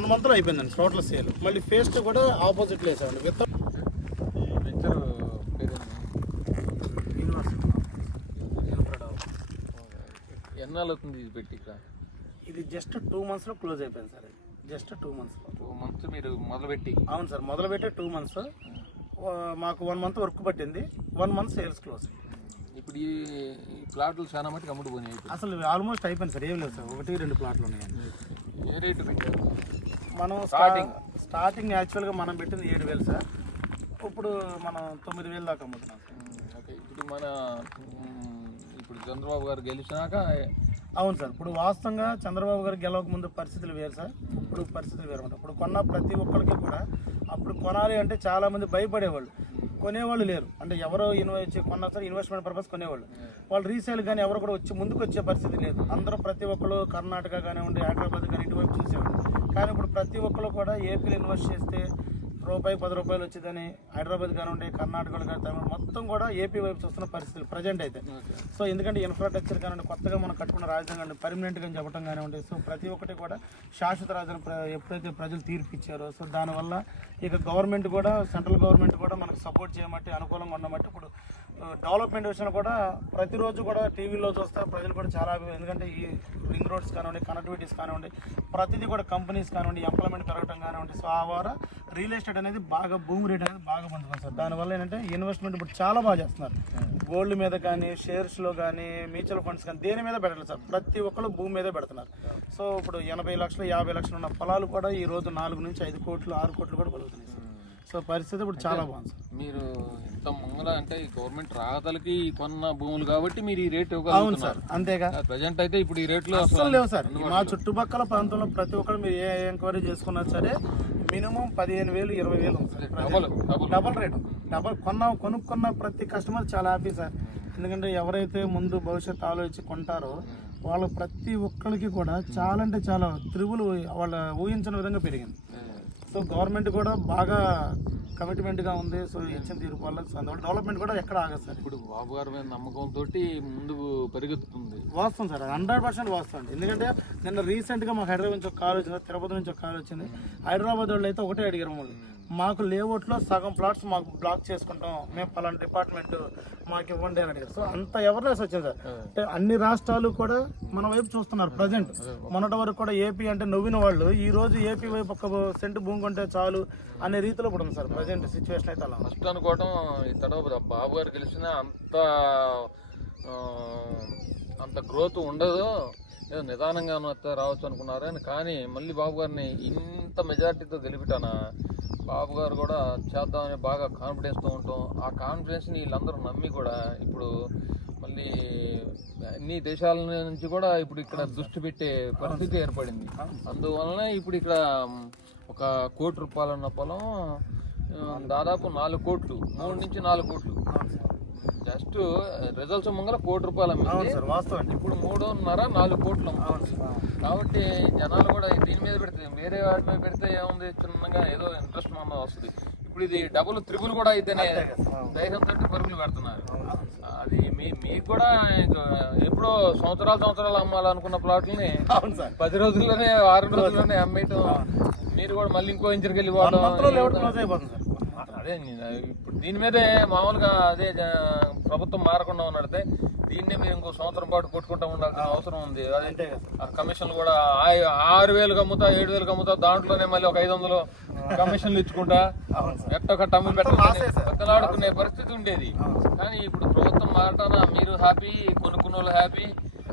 1 monthలో అయిపోయిందండి total sale. మళ్ళీ paste కూడా ఆపోజిట్లో వేసామండి విత్ ఎన్నాళ్ళు అవుతుంది ఇది పెట్టి ఇక్కడ? ఇది జస్ట్ 2 monthsలో క్లోజ్ అయిపోయింది సార్. Just 2 months. 2 months మీరు మొదలుపెట్టి? అవును సార్, మొదలుపెట్టే 2 months. మాకు 1 month వర్క్ పట్టింది, 1 month సేల్స్ క్లోజ్. ఇప్పుడు ఈ ప్లాట్లు చాలా మటుకు అమ్ముడు పోయినాయి. అసలు ఆల్మోస్ట్ అయిపోయింది సార్, ఏం లేదు సార్, 1-2 ప్లాట్లు ఉన్నాయండి. ఏ రేటు పెట్టారు మనం? స్టార్టింగ్ యాక్చువల్గా మనం పెట్టింది 7,000 సార్, ఇప్పుడు మనం 9,000 దాకా అమ్ముతున్నాం సార్. ఓకే, ఇప్పుడు చంద్రబాబు గారు గెలిచినాక? అవును సార్, ఇప్పుడు వాస్తవంగా చంద్రబాబు గారు గెలవక ముందు పరిస్థితులు వేరు సార్, ఇప్పుడు పరిస్థితులు వేరు ఉంటాయి. ఇప్పుడు కొన్న ప్రతి ఒక్కరికి కూడా అప్పుడు కొనాలి అంటే చాలామంది భయపడేవాళ్ళు, కొనేవాళ్ళు లేరు. అంటే ఎవరో కొన్నా సార్ ఇన్వెస్ట్మెంట్ పర్పస్ కొనేవాళ్ళు, వాళ్ళు రీసేల్ కానీ ఎవరు కూడా ముందుకు వచ్చే పరిస్థితి లేదు. అందరూ ప్రతి ఒక్కరు కర్ణాటక కానివ్వండి, హైదరాబాద్ కానీ ఇటువైపు చూసేవాళ్ళు. కానీ ఇప్పుడు ప్రతి ఒక్కరు కూడా ఏపీలో ఇన్వెస్ట్ చేస్తే రూపాయి 10 రూపాయలు వచ్చేదని హైదరాబాద్ కానివ్వండి, కర్ణాటకలో కానీ తమిళ మొత్తం కూడా ఏపీ వైపు చూస్తున్న పరిస్థితులు ప్రజెంట్ అయితే. సో ఎందుకంటే ఇన్ఫ్రాస్ట్రక్చర్ కానివ్వండి, కొత్తగా మనం కట్టుకున్న రాజధాని పర్మనెంట్గా చెప్పడం కానివ్వండి, సో ప్రతి ఒక్కటి కూడా శాశ్వత రాజధాని ఎప్పుడైతే ప్రజలు తీర్పు ఇచ్చారో, సో దానివల్ల ఇక గవర్నమెంట్ కూడా, సెంట్రల్ గవర్నమెంట్ కూడా మనకు సపోర్ట్ చేయమంటే, అనుకూలంగా ఉండమంటే ఇప్పుడు డెవలప్మెంట్ విషయంలో కూడా ప్రతిరోజు కూడా టీవీలో చూస్తే ప్రజలు కూడా చాలా, ఎందుకంటే ఈ రింగ్ రోడ్స్ కానివ్వండి, కనెక్టివిటీస్ కానివ్వండి, ప్రతిదీ కూడా కంపెనీస్ కానివ్వండి, ఎంప్లాయ్మెంట్ పెరగడం కానివ్వండి, సో ఆ ద్వారా రియల్ ఎస్టేట్ అనేది బాగా, భూమి రేట్ అనేది బాగా పొందుతుంది సార్. దానివల్ల ఏంటంటే ఇన్వెస్ట్మెంట్ ఇప్పుడు చాలా బాగా చేస్తున్నారు. గోల్డ్ మీద కానీ, షేర్స్లో కానీ, మ్యూచువల్ ఫండ్స్ కానీ, దేని మీద పెట్టలేదు సార్, ప్రతి ఒక్కరు భూమి మీదే పెడుతున్నారు. సో ఇప్పుడు 80 లక్షలు 50 లక్షలు ఉన్న పొలాలు కూడా ఈ రోజు 4 నుంచి 5 కోట్లు 6 కోట్లు కూడా కలుగుతున్నాయి సార్. సో పరిస్థితి ఇప్పుడు చాలా బాగుంది సార్. మీరు ఇంత ముంగల అంటే గవర్నమెంట్ రాగతలకి కొన్న భూములు కాబట్టి మీరు ఈ రేట్ ఇవ్వగలుగుతారు. అవును సార్, అంతేగా. ప్రజెంట్ అయితే ఇప్పుడు ఈ రేట్లు అసలు లేవు సార్. మా చుట్టుపక్కల ప్రాంతంలో ప్రతి ఒక్కరు మీరు ఏ ఎంక్వైరీ చేసుకున్నా సరే మినిమం 15,000 20,000 ఉంది సార్. డబల్ రేటు, కొనుక్కున్న ప్రతి కస్టమర్ చాలా హ్యాపీ సార్. ఎందుకంటే ఎవరైతే ముందు భవిష్యత్తు ఆలోచించి కొంటారో వాళ్ళ ప్రతి ఒక్కరికి కూడా చాలా అంటే చాలా త్రిబుల్ వాళ్ళ ఊహించిన విధంగా పెరిగింది. సో గవర్నమెంట్ కూడా బాగా కమిట్మెంట్గా ఉంది. సో ఇచ్చిన తీర్పు వల్ల డెవలప్మెంట్ కూడా ఎక్కడ ఆగదు సార్. ఇప్పుడు బాబు గారి మీద నమ్మకంతో ముందుకు పెరుగుతుంది. వాస్తవం సార్, 100% వాస్తవం. ఎందుకంటే నిన్న రీసెంట్గా మాకు హైదరాబాద్ నుంచి ఒక కాల్ వచ్చింది, తిరుపతి నుంచి ఒక కాల్ వచ్చింది. హైదరాబాద్ వాళ్ళు అయితే ఒకటే అడిగారు, మళ్ళీ మాకు లేఅవుట్లో సగం ప్లాట్స్ మాకు బ్లాక్ చేసుకుంటాం, మేము పలానా డిపార్ట్మెంట్ మాకు ఇవ్వండి అని అడిగారు. సో అంత అవేర్నెస్ వచ్చింది సార్. అంటే అన్ని రాష్ట్రాలు కూడా మన వైపు చూస్తున్నారు ప్రజెంట్. మొన్నటి వరకు కూడా ఏపీ అంటే నవ్విన వాళ్ళు ఈ రోజు ఏపీ వైపు 1 సెంటు భూమి కొంటే చాలు అనే రీతిలో ఇప్పుడు ఉంది సార్ ప్రజెంట్ సిచ్యువేషన్ అయితే. అలా ఫస్ట్ అనుకోవడం ఈ తడవ బాబు గారు గెలిచిన అంత గ్రోత్ ఉండదు, ఏదో నిదానంగా రావచ్చు అనుకున్నారు. కానీ మళ్ళీ బాబు గారిని ఇంత మెజార్టీతో గెలిపిటానా బాబు గారు కూడా చేద్దామని బాగా కాన్ఫిడెన్స్తో ఉంటాం. ఆ కాన్ఫిడెన్స్ని వీళ్ళందరూ నమ్మి కూడా ఇప్పుడు మళ్ళీ అన్ని దేశాల నుంచి కూడా ఇప్పుడు ఇక్కడ దృష్టి పెట్టే పరిస్థితి ఏర్పడింది. అందువలన ఇప్పుడు ఇక్కడ 1 కోటి రూపాయలు ఉన్న పొలం దాదాపు 4 కోట్లు, 3 నుంచి 4 కోట్లు. జస్ట్ రిజల్ట్స్ ముంగల 1 కోటి రూపాయలు అమ్మింది. ఇప్పుడు 3.5-4 కోట్లు. కాబట్టి జనాలు కూడా దీని మీద పెడితే, వేరే వాటి మీద పెడితే ఏముంది, చిన్నగా ఏదో ఇంట్రెస్ట్ మన వస్తుంది. ఇప్పుడు ఇది డబుల్ త్రిబుల్ కూడా అయితేనే ధైర్యంతో పరుగులు పెడుతున్నారు. అది మీకు కూడా ఎప్పుడో సంవత్సరాలు అమ్మాలనుకున్న ప్లాట్లని 10 రోజుల్లోనే 6 రోజుల్లోనే అమ్మేయటం, మీరు కూడా మళ్ళీ ఇంకో ఇంచరికి వెళ్ళిపోవడం. అదే ఇప్పుడు దీని మీదే మామూలుగా అదే ప్రభుత్వం మారకుండా ఉన్నట్టే దీన్నే మీరు ఇంకో సంవత్సరం పాటు కొట్టుకుంటూ ఉండాల్సిన అవసరం ఉంది. అదే కమిషన్లు కూడా 6,000 అమ్ముతా 7,000 అమ్ముతా, దాంట్లోనే మళ్ళీ ఒక 500 కమిషన్లు ఇచ్చుకుంటా ఎట్టొకటి అమ్మి పెట్టాడుకునే పరిస్థితి ఉండేది. కానీ ఇప్పుడు ప్రభుత్వం మారటాన మీరు హ్యాపీ, కొనుక్కున్న వాళ్ళు హ్యాపీ,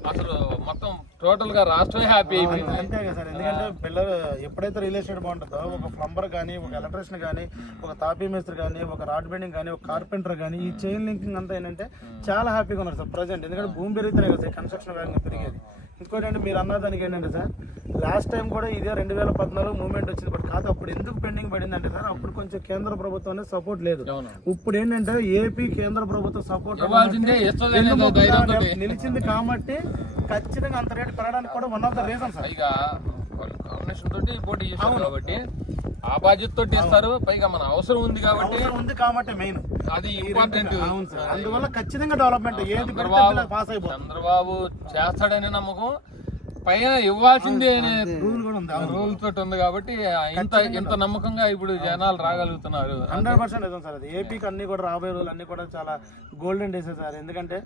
అసలు మొత్తం టోటల్ గా రాష్ట్రమే హ్యాపీ అయిపోయింది. అంతే కదా సార్. ఎందుకంటే పిల్లలు ఎప్పుడైతే రియల్ ఎస్టేట్ బాగుంటుందో, ఒక ప్లంబర్ కానీ, ఒక ఎలక్ట్రీషియన్ కానీ, ఒక తాపీ మేస్త్రి కానీ, ఒక రాడ్ బెండింగ్ కానీ, ఒక కార్పెంటర్ కానీ, ఈ చైన్ లింకింగ్ అంతా ఏంటంటే చాలా హ్యాపీగా ఉన్నారు సార్ ప్రజెంట్. ఎందుకంటే భూమి పెరుగుతున్నాయి కదా సార్, కన్స్ట్రక్షన్ వేగంగా పెరిగేది. ఇంకోటి అంటే మీరు అన్నదానికి ఏంటంటే సార్, లాస్ట్ టైం కూడా ఇదే 2014 మూవ్మెంట్ వచ్చింది. బట్ కాదు అప్పుడు ఎందుకు పెండింగ్ పడింది అంటే సార్, అప్పుడు కొంచెం కేంద్ర ప్రభుత్వం అనేది సపోర్ట్ లేదు. ఇప్పుడు ఏంటంటే ఏపీ కేంద్ర ప్రభుత్వం సపోర్ట్ నిలిచింది కాబట్టి ఖచ్చితంగా అంత రేటు పెరగడానికి కూడా one of the reason sir. Combination తోటి పోటీ చేస్తారు కాబట్టి ఆ బాధ్యత తోటి ఇస్తారు. పైగా మన అవసరం ఉంది కాబట్టి మెయిన్ అది ఇంపార్టెంట్. అందువల్ల ఖచ్చితంగా డెవలప్మెంట్ ఏది చంద్రబాబు చేస్తాడనే నమ్మకం పైన ఇవ్వాల్సిందే అనే రూల్ కూడా ఉంది. రూల్ తోటి ఉంది కాబట్టి ఇంత నమ్మకంగా ఇప్పుడు జనాలు రాగలుగుతున్నారు. 100% నిజం సార్. అది ఏపీకి అన్ని కూడా రాబోయే రోజులు అన్ని కూడా చాలా గోల్డెన్ డేస్ సార్. ఎందుకంటే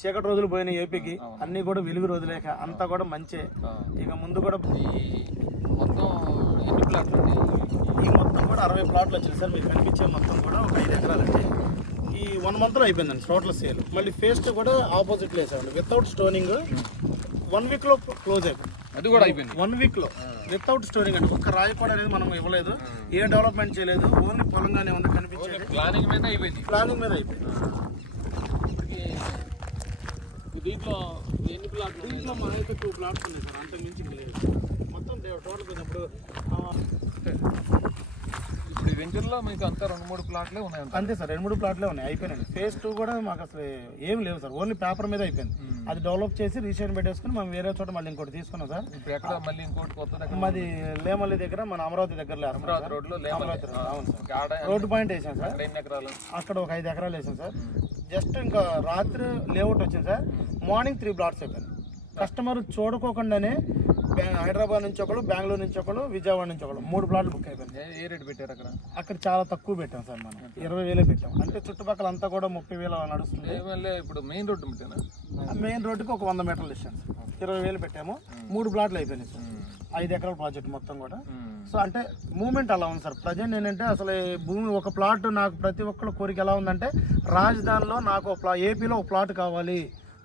చీకటి రోజులు పోయిన ఏపీకి అన్ని కూడా వెలుగు రోజులేక అంతా కూడా మంచి. ఇక ముందు కూడా మొత్తం ఎన్ని ప్లాట్లు ఉన్నాయి? ఈ మొత్తం కూడా 60 ప్లాట్లు వచ్చింది సార్. మీకు కనిపించే మొత్తం కూడా ఒక 5 ఎకరాలు అండి. ఈ 1 monthలో అయిపోయిందండి టోటల్ సేల్. మళ్ళీ ఫేస్ కూడా ఆపోజిట్లో వేసామండి వితౌట్ స్టోనింగ్. 1 weekలో క్లోజ్ అయిపోయింది. అది కూడా అయిపోయింది 1 weekలో వితౌట్ స్టోరింగ్ అండి. ఒక్క రాయి కూడా అనేది మనం ఇవ్వలేదు, ఏ డెవలప్మెంట్ చేయలేదు, ఓన్లీ పొలంగానే ఉంది కనిపించేది. ప్లానింగ్ మీద అయిపోయింది. ప్లానింగ్ మీద అయిపోయింది. దీంట్లో ఎన్ని ప్లాట్లు? దీంట్లో మా అయితే 2 ప్లాట్స్ ఉన్నాయి సార్, అంతకు మించి లేదు. మొత్తం టోటల్ పోయినప్పుడు ఇప్పుడు ఈ వెంచర్లో మీకు అంతా 2-3 ప్లాట్లే ఉన్నాయి అంతే సార్. 2-3 ప్లాట్లే ఉన్నాయి, అయిపోయినాయి. ఫేస్ 2 కూడా మాకు అసలు ఏం లేవు సార్, ఓన్లీ పేపర్ మీద అయిపోయింది. అది డెవలప్ చేసి రీసైన్ పెట్టేసుకుని మనం వేరే చోట మళ్ళీ ఇంకోటి తీసుకున్నాం సార్. ఇప్పుడు ఎక్కడ మళ్ళీ ఇంకోటి కొత్త మాది లేమల్లి దగ్గర, మన అమరావతి దగ్గర. అమరావతి రోడ్లో అమరావతి రోడ్, అవును సార్. రోడ్డు పాయింట్ వేసాం సార్. ఎన్ని ఎకరాలు? అక్కడ ఒక 5 ఎకరాలు వేసాం సార్. జస్ట్ ఇంకా రాత్రి లేఅవుట్ వచ్చింది సార్. మార్నింగ్ 3 ప్లాట్స్ అయిపోయింది. కస్టమర్ చూడుకోకుండానే హైదరాబాద్ నుంచి ఒకళ్ళు, బెంగళూరు నుంచి ఒకళ్ళు, విజయవాడ నుంచి ఒకళ్ళు 3 ప్లాట్లు బుక్ అయిపోయింది. ఏ రేట్ పెట్టారు అక్కడ? అక్కడ చాలా తక్కువ పెట్టాం సార్, మనం 20,000 పెట్టాం. అంటే చుట్టుపక్కల అంతా కూడా 30,000 నడుస్తుంది. ఇప్పుడు మెయిన్ రోడ్డు పెట్టాను. మెయిన్ రోడ్డుకి ఒక 100 మీటర్లు ఇస్తాను సార్. 20,000 పెట్టాము. 3 ప్లాట్లు అయిపోయినాయి సార్. 5 ఎకరాల ప్రాజెక్ట్ మొత్తం కూడా. సో అంటే మూమెంట్ అలా ఉంది సార్. ప్రజెంట్ ఏంటంటే అసలు భూమి ఒక ప్లాట్ నాకు ప్రతి ఒక్కళ్ళ కోరిక ఎలా ఉందంటే, రాజధానిలో నాకు ఏపీలో ఒక ప్లాట్ కావాలి,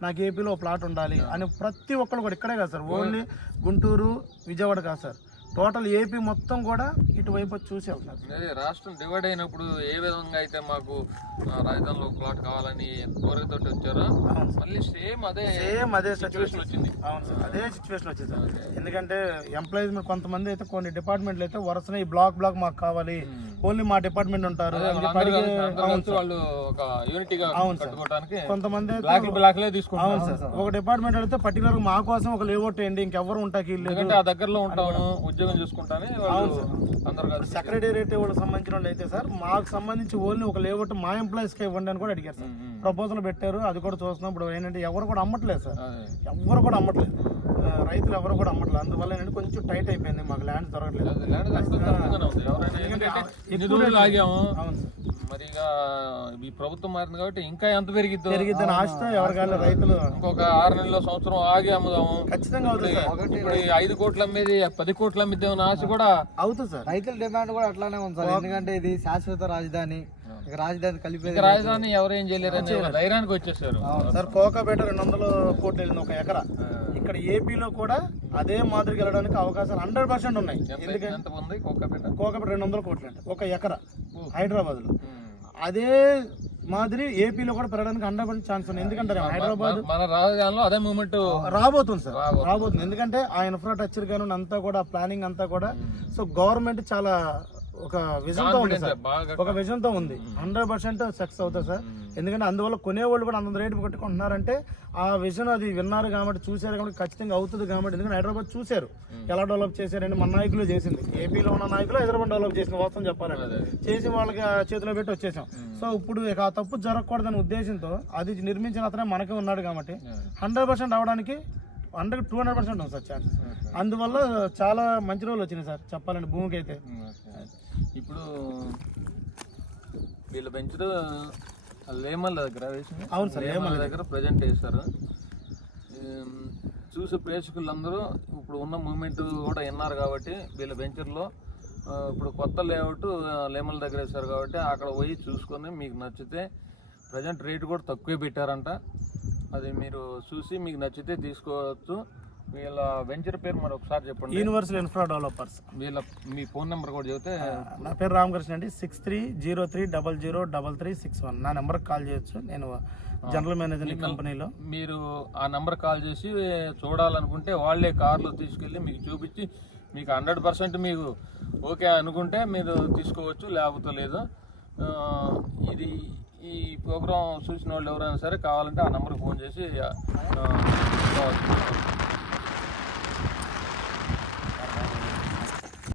నాకు ఏపీలో ప్లాట్ ఉండాలి అని ప్రతి ఒక్కరు కూడా. ఇక్కడే కాదు సార్, ఓన్లీ గుంటూరు విజయవాడ కాదు సార్, టోటల్ ఏపీ మొత్తం కూడా ఇటువైపు చూసి వెళ్తున్నారు. రాష్ట్రం డివైడ్ అయినప్పుడు ఏ విధంగా అయితే మాకు రాజధానిలో ఒక ప్లాట్ కావాలని కోరికతో వచ్చారో, మళ్ళీ సేమ్ అదే సిచ్యువేషన్ వచ్చింది. అవును సార్, అదే సిచ్యువేషన్ వచ్చింది సార్. ఎందుకంటే ఎంప్లాయీస్ కొంతమంది అయితే కొన్ని డిపార్ట్మెంట్లు అయితే వరుసనే ఈ బ్లాక్ మాకు కావాలి, ఓన్లీ మా డిపార్ట్మెంట్ ఉంటారు. వాళ్ళు ఒక యూనిటీగా కట్టుకోవడానికి కొంతమంది బ్లాక్లే తీసుకుంటారు. అవును సార్, ఒక డిపార్ట్మెంట్ అయితే పర్టికులర్ మా కోసం ఒక లేఅవుట్ వేయండి, ఇంకెవరు ఉంటాకి లేదు, ఆ దగ్గరలో ఉంటాను, ఉద్యోగం చూసుకుంటానే. అందరు సెక్రటేరియట్ వాళ్ళకి సంబంధించిన వాళ్ళు అయితే సార్, మాకు సంబంధించి ఓన్లీ ఒక లేఅవుట్ మా ఎంప్లాయీస్ కి ఇవ్వండి అని కూడా అడిగారు సార్. ప్రపోజల్ పెట్టారు, అది కూడా చూస్తున్నాం. ఇప్పుడు ఏంటంటే ఎవరు కూడా అమ్మట్లేదు సార్, ఎవరు కూడా అమ్మట్లేదు, రైతులు ఎవరు కూడా అమ్మట్లేదు. అందువల్ల ఏంటంటే కొంచెం టైట్ అయిపోయింది, మాకు ల్యాండ్ దొరకట్లేదు. మరి ఈ ప్రభుత్వం మారింది కాబట్టి ఇంకా ఎంత పెరిగిద్దని ఆశతో ఎవరికాళ్ళు రైతులు ఇంకొక 6 నెలల సంవత్సరం ఆగి అమ్ముదాము. ఖచ్చితంగా అవుతుంది సార్. ఇప్పుడు 5 కోట్లు అమ్మేది 10 కోట్లు అమ్మిద్దామని ఆశ కూడా అవుతుంది సార్. రైతుల డిమాండ్ కూడా అట్లానే ఉంది సార్. ఎందుకంటే ఇది శాశ్వత రాజధాని, రాజధాని కలిపి రాజధాని ఎవరు ఏం చేయలేరని ధైర్యానికి వచ్చేసారు సార్. కోకాపేట 200 కోట్లు వెళ్ళింది ఒక ఎకరా. ఇక్కడ ఏపీలో కూడా అదే మాదిరిగా వెళ్ళడానికి అవకాశాలు 100% ఉన్నాయి. ఎందుకంటే కోకాపేట 200 కోట్లు అంటే ఒక ఎకరా హైదరాబాద్ లో. అదే మాదిరి ఏపీలో కూడా పెరగడానికి 100% ఛాన్స్ ఉంది. ఎందుకంటే హైదరాబాద్ మన రాజధానిలో అదే మూమెంట్ రాబోతుంది సార్, రాబోతుంది. ఎందుకంటే ఆ ఇన్ఫ్రాస్ట్రక్చర్ కానీ అంతా కూడా ప్లానింగ్ అంతా కూడా. సో గవర్నమెంట్ చాలా ఒక విజన్ తో ఉంది సార్, ఒక విజన్ తో ఉంది. 100% సక్సెస్ అవుతుంది సార్. ఎందుకంటే అందువల్ల కొనేవాళ్ళు కూడా అంత రేటు కొట్టుకుంటున్నారంటే ఆ విజన్ అది విన్నారు కాబట్టి, చూశారు కాబట్టి ఖచ్చితంగా అవుతుంది కాబట్టి. ఎందుకంటే హైదరాబాద్ చూశారు ఎలా డెవలప్ చేశారంటే, మన నాయకులు చేసింది, ఏపీలో ఉన్న నాయకులు హైదరాబాద్ డెవలప్ చేసిన వాస్తవం చెప్పాలంటే చేసి వాళ్ళకి చేతిలో పెట్టి వచ్చేసాం. సో ఇప్పుడు ఇక ఆ తప్పు జరగకూడదనే ఉద్దేశంతో అది నిర్మించిన అతనే మనకే ఉన్నాడు కాబట్టి 100% అవడానికి 200% ఉంది సార్ ఛాన్సెస్. అందువల్ల చాలా మంచి రోజులు వచ్చినాయి సార్ చెప్పాలంటే భూమికి అయితే. ఇప్పుడు వీళ్ళు పెంచుతూ లేమల్ల దగ్గర వేసింది. అవును సార్, లేమల్ల దగ్గర ప్రజెంట్ వేస్తారు. చూసే ప్రేక్షకులందరూ ఇప్పుడు ఉన్న మూమెంట్ కూడా విన్నారు కాబట్టి వీళ్ళ వెంచర్లో ఇప్పుడు కొత్త లేఅవుట్ లేమల్ల దగ్గర వేస్తారు కాబట్టి అక్కడ పోయి చూసుకొని మీకు నచ్చితే ప్రజెంట్ రేటు కూడా తక్కువే పెట్టారంట. అది మీరు చూసి మీకు నచ్చితే తీసుకోవచ్చు. వీళ్ళ వెంచర్ పేరు మరి ఒకసారి చెప్పండి. Universal infra developers. మీ ఫోన్ నెంబర్ కూడా చెబితే. నా పేరు రామకృష్ణ అండి. 6303003361. నా నెంబర్కి కాల్ చేయొచ్చు. నేను జనరల్ మేనేజర్ కంపెనీలో. మీరు ఆ నెంబర్ కాల్ చేసి చూడాలనుకుంటే వాళ్ళే కార్లో తీసుకెళ్ళి మీకు చూపించి మీకు 100% మీకు ఓకే అనుకుంటే మీరు తీసుకోవచ్చు, లేకపోతే లేదు. ఇది ఈ ప్రోగ్రాం చూసిన వాళ్ళు ఎవరైనా సరే కావాలంటే ఆ నెంబర్కి ఫోన్ చేసి